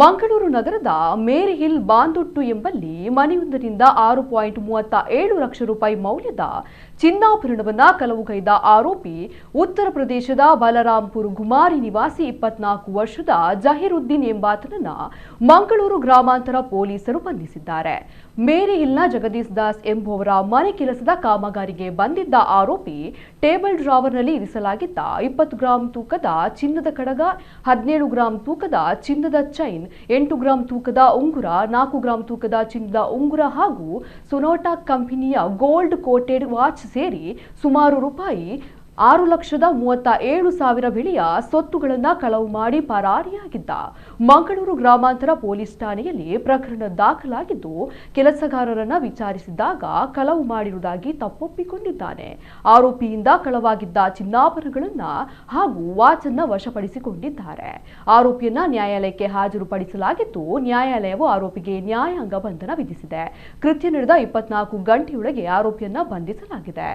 ಮಂಗಳೂರು ನಗರದ ಮೇರಿ ಹಿಲ್ ಬಾಂದೊಟ್ಟು ಎಂಬಲ್ಲಿ ಮನೆಯೊಂದರಿಂದ 6.37 ಲಕ್ಷ ರೂಪಾಯಿ ಮೌಲ್ಯದ ಚಿನ್ನಾಭರಣವನ್ನು ಕಳವುಗೈದ ಆರೋಪಿ ಉತ್ತರ ಪ್ರದೇಶದ ಬಲರಾಂಪುರ ಗುಮಾರಿ ನಿವಾಸಿ 24 ವರ್ಷದ ಜಹೀರುದ್ದೀನ್ ಎಂಬಾತನನ್ನ ಮಂಗಳೂರು ಗ್ರಾಮಾಂತರ ಪೊಲೀಸರು ಬಂಧಿಸಿದ್ದಾರೆ. ಮೇರಿ ಹಿಲ್ನ ಜಗದೀಶ್ ದಾಸ್ ಎಂಬುವರ ಮನೆ ಕೆಲಸದ ಕಾಮಗಾರಿಗೆ ಬಂದಿದ್ದ ಆರೋಪಿ ಟೇಬಲ್ ಡ್ರಾವರ್ನಲ್ಲಿ ಇರಿಸಲಾಗಿದ್ದ 20 ಗ್ರಾಂ ತೂಕದ ಚಿನ್ನದ ಕಡಗ, 17 ಗ್ರಾಂ ತೂಕದ ಚಿನ್ನದ ಚೈನ್, 8 ಗ್ರಾಂ ತೂಕದ ಉಂಗುರ, 4 ಗ್ರಾಂ ತೂಕದ ಚಿನ್ನದ ಉಂಗುರ ಹಾಗೂ ಸೊನಾಟಾ ಕಂಪನಿಯ ಗೋಲ್ಡ್ ಕೋಟೆಡ್ ವಾಚ್ ಸೇರಿ ಸುಮಾರು ರೂಪಾಯಿ 6,37,000 ಬೆಲೆಯ ಸೊತ್ತುಗಳನ್ನು ಕಳವು ಮಾಡಿ ಪರಾರಿಯಾಗಿದ್ದ. ಮಂಗಳೂರು ಗ್ರಾಮಾಂತರ ಪೊಲೀಸ್ ಠಾಣೆಯಲ್ಲಿ ಪ್ರಕರಣ ದಾಖಲಾಗಿದ್ದು, ಕೆಲಸಗಾರರನ್ನ ವಿಚಾರಿಸಿದಾಗ ಕಳವು ಮಾಡಿರುವುದಾಗಿ ತಪ್ಪೊಪ್ಪಿಕೊಂಡಿದ್ದಾನೆ. ಆರೋಪಿಯಿಂದ ಕಳವಾಗಿದ್ದ ಚಿನ್ನಾಭರಣಗಳನ್ನ ಹಾಗೂ ವಾಚ್ ಅನ್ನ ವಶಪಡಿಸಿಕೊಂಡಿದ್ದಾರೆ. ಆರೋಪಿಯನ್ನ ನ್ಯಾಯಾಲಯಕ್ಕೆ ಹಾಜರುಪಡಿಸಲಾಗಿದ್ದು, ನ್ಯಾಯಾಲಯವು ಆರೋಪಿಗೆ ನ್ಯಾಯಾಂಗ ಬಂಧನ ವಿಧಿಸಿದೆ. ಕೃತ್ಯ ನಡೆದ 24 ಗಂಟೆಯೊಳಗೆ ಆರೋಪಿಯನ್ನ ಬಂಧಿಸಲಾಗಿದೆ.